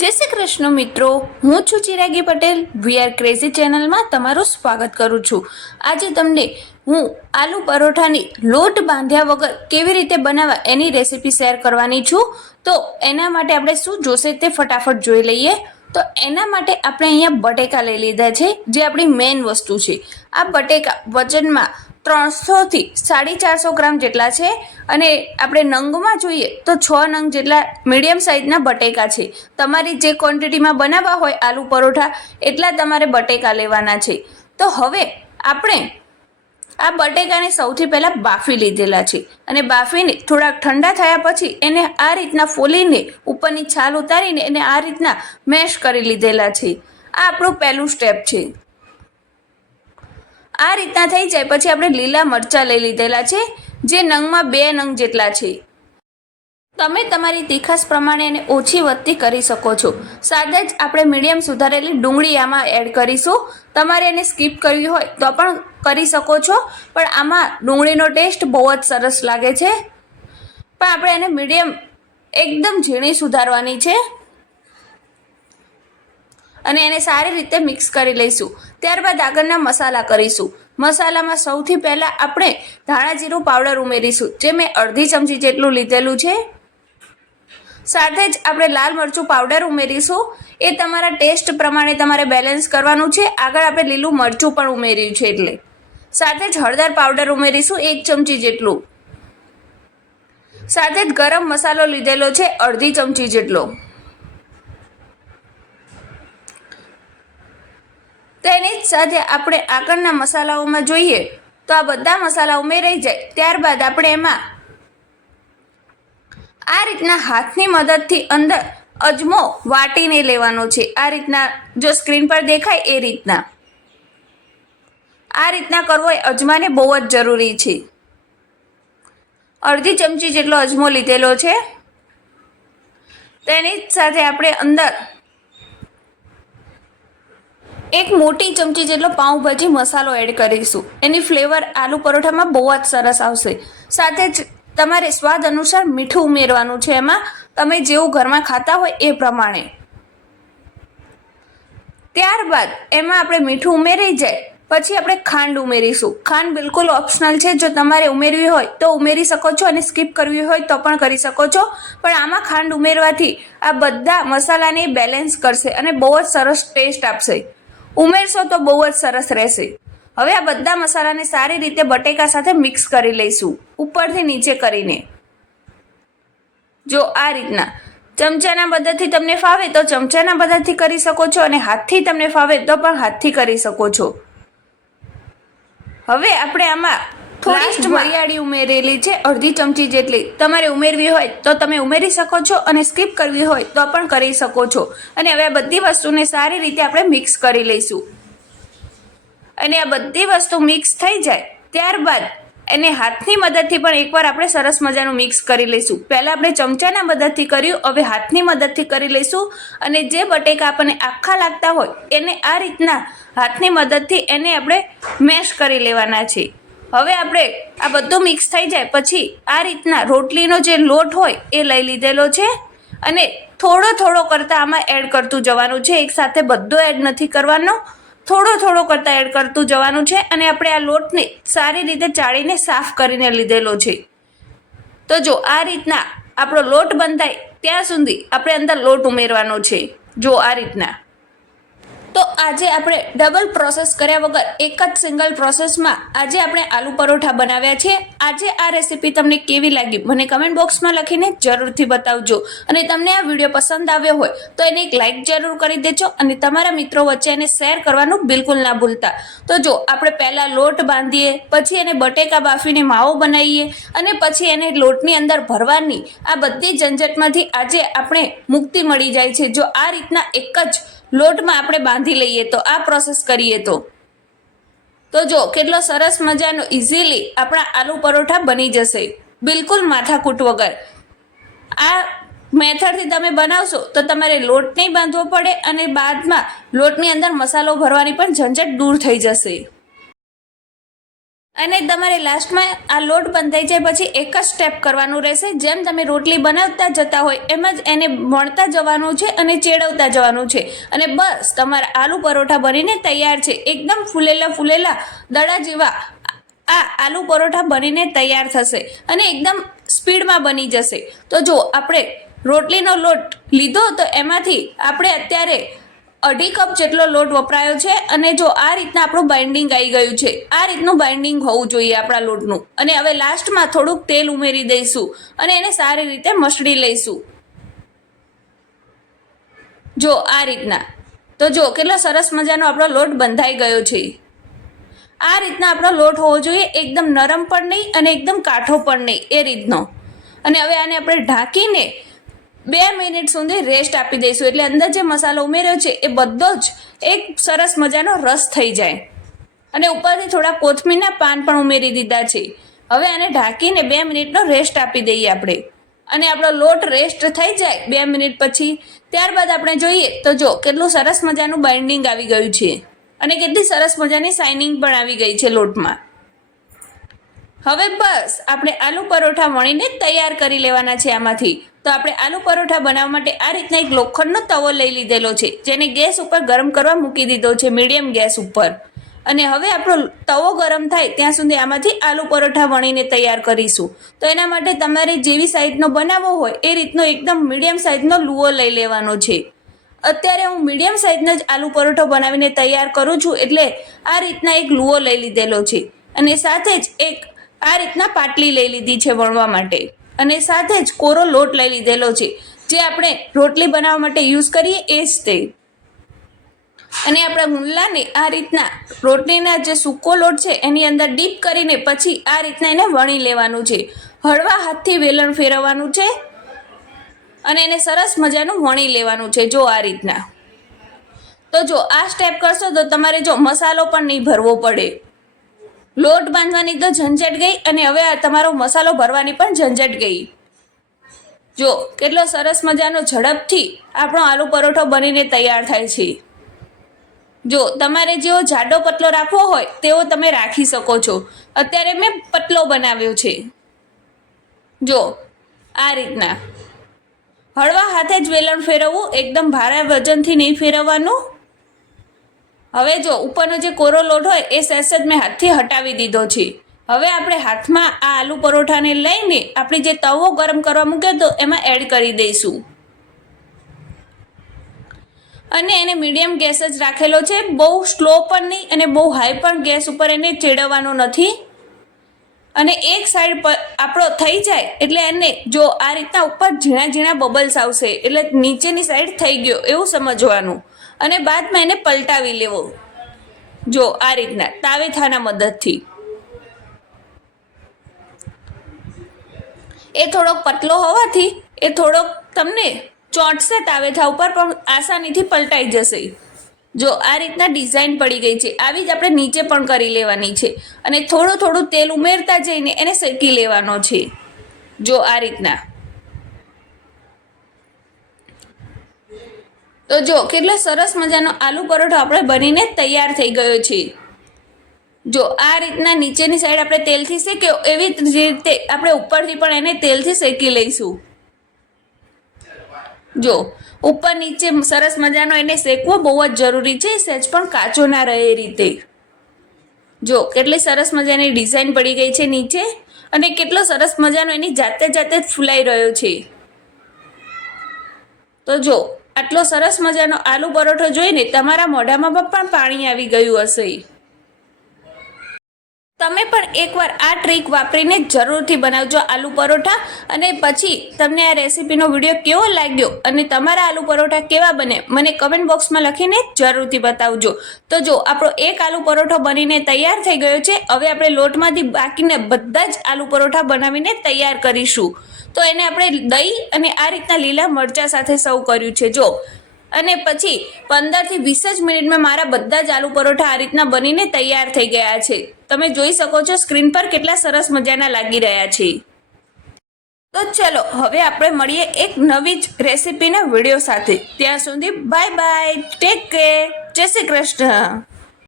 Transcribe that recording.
જય શ્રી કૃષ્ણ મિત્રો, હું છું ચિરાગી પટેલ. વી આર ક્રેઝી ચેનલમાં તમારું સ્વાગત કરું છું. આજે તમને હું આલુ પરોઠાની લોટ બાંધ્યા વગર કેવી રીતે બનાવવા એની રેસીપી શેર કરવાની છું. તો એના માટે આપણે શું જોશે તે ફટાફટ જોઈ લઈએ. તો એના માટે આપણે અહીંયા બટેકા લઈ લીધા છે, જે આપણી મેઇન વસ્તુ છે. આ બટેકા વજનમાં 300 થી 450 ગ્રામ જેટલા છે અને આપણે નંગમાં જોઈએ તો 6 નંગ જેટલા મીડિયમ સાઇઝના બટેકા છે. તમારી જે ક્વોન્ટિટીમાં બનાવવા હોય આલુ પરોઠા એટલા તમારે બટેકા લેવાના છે. તો હવે આપણે આ બટેકાને સૌથી પહેલાં બાફી લીધેલા છે અને બાફીને થોડાક ઠંડા થયા પછી એને આ રીતના ફોલીને ઉપરની છાલ ઉતારીને એને આ રીતના મેશ કરી લીધેલા છે. આ આપણું પહેલું સ્ટેપ છે. આ રીતના થઈ જાય પછી આપણે લીલા મરચાં લઈ લીધેલા છે, જે નંગમાં 2 નંગ જેટલા છે. તમે તમારી તીખાશ પ્રમાણે એને ઓછી વધતી કરી શકો છો. સાથે જ આપણે મીડિયમ સુધારેલી ડુંગળી આમાં એડ કરીશું. તમારે એને સ્કીપ કરવી હોય તો પણ કરી શકો છો, પણ આમાં ડુંગળીનો ટેસ્ટ બહુ જ સરસ લાગે છે. પણ આપણે એને મીડિયમ એકદમ ઝીણી સુધારવાની છે અને એને સારી રીતે મિક્સ કરી લઈશું. ત્યારબાદ આગળના મસાલા કરીશું. મસાલામાં સૌથી પહેલાં આપણે ધાણા જીરું પાવડર ઉમેરીશું, જે મેં અડધી ચમચી જેટલું લીધેલું છે. સાથે જ આપણે લાલ મરચું પાવડર ઉમેરીશું. એ તમારા ટેસ્ટ પ્રમાણે તમારે બેલેન્સ કરવાનું છે. આગળ આપણે લીલું મરચું પણ ઉમેર્યું છે એટલે. સાથે જ હળદર પાવડર ઉમેરીશું 1 ચમચી જેટલું. સાથે જ ગરમ મસાલો લીધેલો છે અડધી ચમચી જેટલો. તેની જ સાથે આપણે આગળના મસાલાઓમાં જોઈએ તો આ બધા મસાલા ઉમેરાઈ જાય ત્યારબાદ આપણે એમાં આ રીતના હાથની મદદથી અંદર અજમો વાટીને લેવાનો છે. આ રીતના જો સ્ક્રીન પર દેખાય એ રીતના. આ રીતના કરવો એ અજમાને બહુ જ જરૂરી છે. અડધી ચમચી જેટલો અજમો લીધેલો છે. તેની જ સાથે આપણે અંદર 1 મોટી ચમચી જેટલો પાઉંભાજી મસાલો એડ કરીશું. એની ફ્લેવર આલુ પરોઠામાં બહુ જ સરસ આવશે. સાથે જ તમારે સ્વાદ અનુસાર મીઠું ઉમેરવાનું છે. એમાં તમે જેવું ઘરમાં ખાતા હોય એ પ્રમાણે. ત્યારબાદ એમાં આપણે મીઠું ઉમેરાઈ જાય પછી આપણે ખાંડ ઉમેરીશું. ખાંડ બિલકુલ ઓપ્શનલ છે. જો તમારે ઉમેરવી હોય તો ઉમેરી શકો છો અને સ્કીપ કરવી હોય તો પણ કરી શકો છો. પણ આમાં ખાંડ ઉમેરવાથી આ બધા મસાલાને બેલેન્સ કરશે અને બહુ જ સરસ ટેસ્ટ આપશે. ઉમેરશો તો બહુ જ સરસ રહેશે. હવે આ બધા મસાલાને સારી રીતે બટેકા સાથે મિક્સ કરી લઈશું, ઉપરથી નીચે કરીને. જો આ રીતના ચમચાના મદદથી તમને ફાવે તો ચમચાના મદદથી કરી શકો છો અને હાથથી તમને ફાવે તો પણ હાથથી કરી શકો છો. હવે આપણે આમાં થોડી વરિયાળી ઉમેરેલી છે અડધી ચમચી જેટલી. તમારે ઉમેરવી હોય તો તમે ઉમેરી શકો છો અને સ્કીપ કરવી હોય તો પણ કરી શકો છો. અને હવે આ બધી વસ્તુને સારી રીતે આપણે મિક્સ કરી લઈશું. અને આ બધી વસ્તુ મિક્સ થઈ જાય ત્યારબાદ એને હાથની મદદથી પણ એકવાર આપણે સરસ મજાનું મિક્સ કરી લઈશું. પહેલાં આપણે ચમચાના મદદથી કર્યું, હવે હાથની મદદથી કરી લઈશું. અને જે બટેકા આપણને આખા લાગતા હોય એને આ રીતના હાથની મદદથી એને આપણે મેશ કરી લેવાના છે. હવે આપણે આ બધું મિક્સ થઈ જાય પછી આ રીતના રોટલીનો જે લોટ હોય એ લઈ લીધેલો છે અને થોડો થોડો કરતાં આમાં એડ કરતું જવાનું છે. એકસાથે બધો એડ નથી કરવાનો, થોડો થોડો કરતાં એડ કરતું જવાનું છે. અને આપણે આ લોટને સારી રીતે ચાળીને સાફ કરીને લીધેલો છે. તો જો આ રીતના આપણો લોટ બંધાય ત્યાં સુધી આપણે અંદર લોટ ઉમેરવાનો છે. જો આ રીતના. તો આજે આપણે ડબલ પ્રોસેસ કર્યા વગર એક જ સિંગલ પ્રોસેસમાં આજે આપણે આલુ પરોઠા બનાવ્યા છે. આજે આ રેસીપી તમને કેવી લાગી મને કમેન્ટ બોક્સમાં લખીને જરૂરથી બતાવજો. અને તમને આ વિડીયો પસંદ આવ્યો હોય તો એને એક લાઇક જરૂર કરી દેજો અને તમારા મિત્રો વચ્ચે એને શેર કરવાનું બિલકુલ ના ભૂલતા. તો જો આપણે પહેલાં લોટ બાંધીએ, પછી એને બટેકા બાફીને માવો બનાવીએ અને પછી એને લોટની અંદર ભરવાની આ બધી ઝંઝટમાંથી આજે આપણે મુક્તિ મળી જાય છે. જો આ રીતના એક જ લોટમાં આપણે બાંધી લઈએ તો આ પ્રોસેસ કરીએ તો જો કેટલો સરસ મજાનો ઇઝીલી આપણા આલુ પરોઠા બની જશે બિલકુલ માથાકૂટ વગર. આ મેથડથી તમે બનાવશો તો તમારે લોટ નહીં બાંધવો પડે અને બાદમાં લોટની અંદર મસાલો ભરવાની પણ ઝંઝટ દૂર થઈ જશે. અને તમારે લાસ્ટમાં આ લોટ બંધાઈ જાય પછી એક જ સ્ટેપ કરવાનું રહેશે. જેમ તમે રોટલી બનાવતા જતા હોય એમ જ એને વણતા જવાનું છે અને ચેડવતા જવાનું છે. અને બસ તમારા આલુ પરોઠા બનીને તૈયાર છે. એકદમ ફૂલેલા દડા જેવા આ આલુ પરોઠા બનીને તૈયાર થશે અને એકદમ સ્પીડમાં બની જશે. તો જો આપણે રોટલીનો લોટ લીધો તો એમાંથી આપણે અત્યારે 2.5 કપ જેટલો લોટ વપરાયો છે. અને જો આ રીતના આપણું બાઇન્ડિંગ આવી ગયું છે. આ રીતનું બાઇન્ડિંગ હોવું જોઈએ આપણા લોટનું. અને હવે લાસ્ટમાં થોડુંક તેલ ઉમેરી દઈશું અને એને સારી રીતે મસળી લઈશું. જો આ રીતના. તો જો કેટલો સરસ મજાનો આપણો લોટ બંધાઈ ગયો છે. આ રીતના આપણો લોટ હોવો જોઈએ, એકદમ નરમ પણ નહીં અને એકદમ કાઠો પણ નહીં, એ રીતનો. અને હવે આને આપણે ઢાંકીને 2 મિનિટ સુધી રેસ્ટ આપી દઈશું. એટલે અંદર જે મસાલો ઉમેર્યો છે એ બધો જ એક સરસ મજાનો રસ થઈ જાય. અને ઉપરથી થોડા કોથમીરના પાન પણ ઉમેરી દીધા છે. હવે આને ઢાંકીને 2 મિનિટનો રેસ્ટ આપી દઈએ આપણે. અને આપણો લોટ રેસ્ટ થઈ જાય 2 મિનિટ પછી, ત્યારબાદ આપણે જોઈએ તો જો કેટલું સરસ મજાનું બાઇન્ડિંગ આવી ગયું છે અને કેટલી સરસ મજાની શાઇનિંગ પણ આવી ગઈ છે લોટમાં. હવે બસ આપણે આલુ પરોઠા વણીને તૈયાર કરી લેવાના છે આમાંથી. તો આપણે આલુ પરોઠા બનાવવા માટે આ રીતના એક લોખંડનો તવો લઈ લીધેલો છે, જેને ગેસ ઉપર ગરમ કરવા મૂકી દીધો છે, મીડિયમ ગેસ ઉપર. અને હવે આપણો તવો ગરમ થાય ત્યાં સુધી આમાંથી આલુ પરોઠા વણીને તૈયાર કરીશું. તો એના માટે તમારે જેવી સાઈઝનો બનાવવો હોય એ રીતનો એકદમ મીડિયમ સાઈઝનો લુઓ લઈ લેવાનો છે. અત્યારે હું મીડિયમ સાઈઝનો જ આલુ પરોઠો બનાવીને તૈયાર કરું છું, એટલે આ રીતના એક લુઓ લઈ લીધેલો છે. અને સાથે જ એક આ રીતના પાટલી લઈ લીધી છે વણવા માટે. અને સાથે જ કોરો લોટ લઈ લીધેલો છે, જે આપણે રોટલી બનાવવા માટે યુઝ કરીએ એ જ તે. અને આપણા ગુંદલાને આ રીતના રોટલીના જે સૂકો લોટ છે એની અંદર ડીપ કરીને પછી આ રીતના એને વણી લેવાનું છે. હળવા હાથથી વેલણ ફેરવવાનું છે અને એને સરસ મજાનું વણી લેવાનું છે. જો આ રીતના. તો જો આ સ્ટેપ કરશો તો તમારે જો મસાલો પણ નહીં ભરવો પડે. લોટ બાંધવાની તો ઝંઝટ ગઈ અને હવે આ તમારો મસાલો ભરવાની પણ ઝંઝટ ગઈ. જો કેટલો સરસ મજાનો ઝડપથી આપણો આલુ પરોઠો બનીને તૈયાર થાય છે. જો તમારે જેવો જાડો પતલો રાખવો હોય તેવો તમે રાખી શકો છો. અત્યારે મેં પતલો બનાવ્યો છે. જો આ રીતના હળવા હાથે જ વેલણ ફેરવવું, એકદમ ભારે વજનથી નહીં ફેરવવાનું. હવે જો ઉપરનો જે કોરો લોટ હોય એ સહેજ મેં હાથથી હટાવી દીધો છે. હવે આપણે હાથમાં આ આલુ પરોઠાને લઈને આપણે જે તવો ગરમ કરવા મૂક્યો તો એમાં એડ કરી દઈશું. અને એને મીડિયમ ગેસ જ રાખેલો છે, બહુ સ્લો પણ નહીં અને બહુ હાઈ પણ ગેસ ઉપર એને ચેડવવાનો નથી. અને એક સાઈડ પર આપણો થઈ જાય એટલે એને જો આ રીતના ઉપર ઝીણા બબલ્સ આવશે એટલે નીચેની સાઈડ થઈ ગયો એવું સમજવાનું. અને બાદમાં એને પલટાવી લેવો. જો આ રીતના તાવેથાના મદદથી. એ થોડોક પતલો હોવાથી એ થોડોક તમને ચોંટશે તાવેથા ઉપર, પણ આસાનીથી પલટાઈ જશે. જો આ રીતના ડિઝાઇન પડી ગઈ છે. આવી જ આપણે નીચે પણ કરી લેવાની છે. અને થોડું તેલ ઉમેરતા જઈને એને શેકી લેવાનો છે. જો આ રીતના. તો જો કેટલો સરસ મજાનો આલુ પરોઠો આપણે બનીને તૈયાર થઈ ગયો છે. જો આ રીતના નીચેની સાઈડ આપણે તેલથી શેક્યો, એવી જ રીતે આપણે ઉપરથી પણ એને તેલથી શેકી લઈશું. જો ઉપર નીચે સરસ મજાનો એને શેકવો બહુ જ જરૂરી છે, સહેજ પણ કાચો ના રહે એ રીતે. જો કેટલી સરસ મજાની ડિઝાઇન પડી ગઈ છે નીચે અને કેટલો સરસ મજાનો એની જાતે જ ફૂલાઈ રહ્યો છે. તો જો આટલો સરસ મજાનો આલુ પરોઠો જોઈને તમારા મોઢામાં પણ પાણી આવી ગયું હશે. તમે પણ એકવાર આ ટ્રીક વાપરીને જરૂરથી બનાવજો આલુ પરોઠા. અને પછી તમને આ રેસીપીનો વિડીયો કેવો લાગ્યો અને તમારા આલુ પરોઠા કેવા બને મને કમેન્ટ બોક્સમાં લખીને જરૂરથી બતાવજો. તો જો આપણો એક આલુ પરોઠો બનીને તૈયાર થઈ ગયો છે. હવે આપણે લોટમાંથી બાકીને બધા જ આલુ પરોઠા બનાવીને તૈયાર કરીશું. તો એને આપણે દહીં અને આ રીતના લીલા મરચાં સાથે સર્વ કર્યું છે. જો અને પછી 15 થી 20 જ મિનિટમાં મારા બધા જ આલુ પરોઠા આ રીતના બનીને તૈયાર થઈ ગયા છે. તમે જોઈ શકો છો સ્ક્રીન પર કેટલા સરસ મજાના લાગી રહ્યા છે. તો ચલો હવે આપણે મળીએ એક નવી જ રેસીપીના વિડીયો સાથે. ત્યાં સુધી બાય બાય, ટેક કેર, જય શ્રી કૃષ્ણ.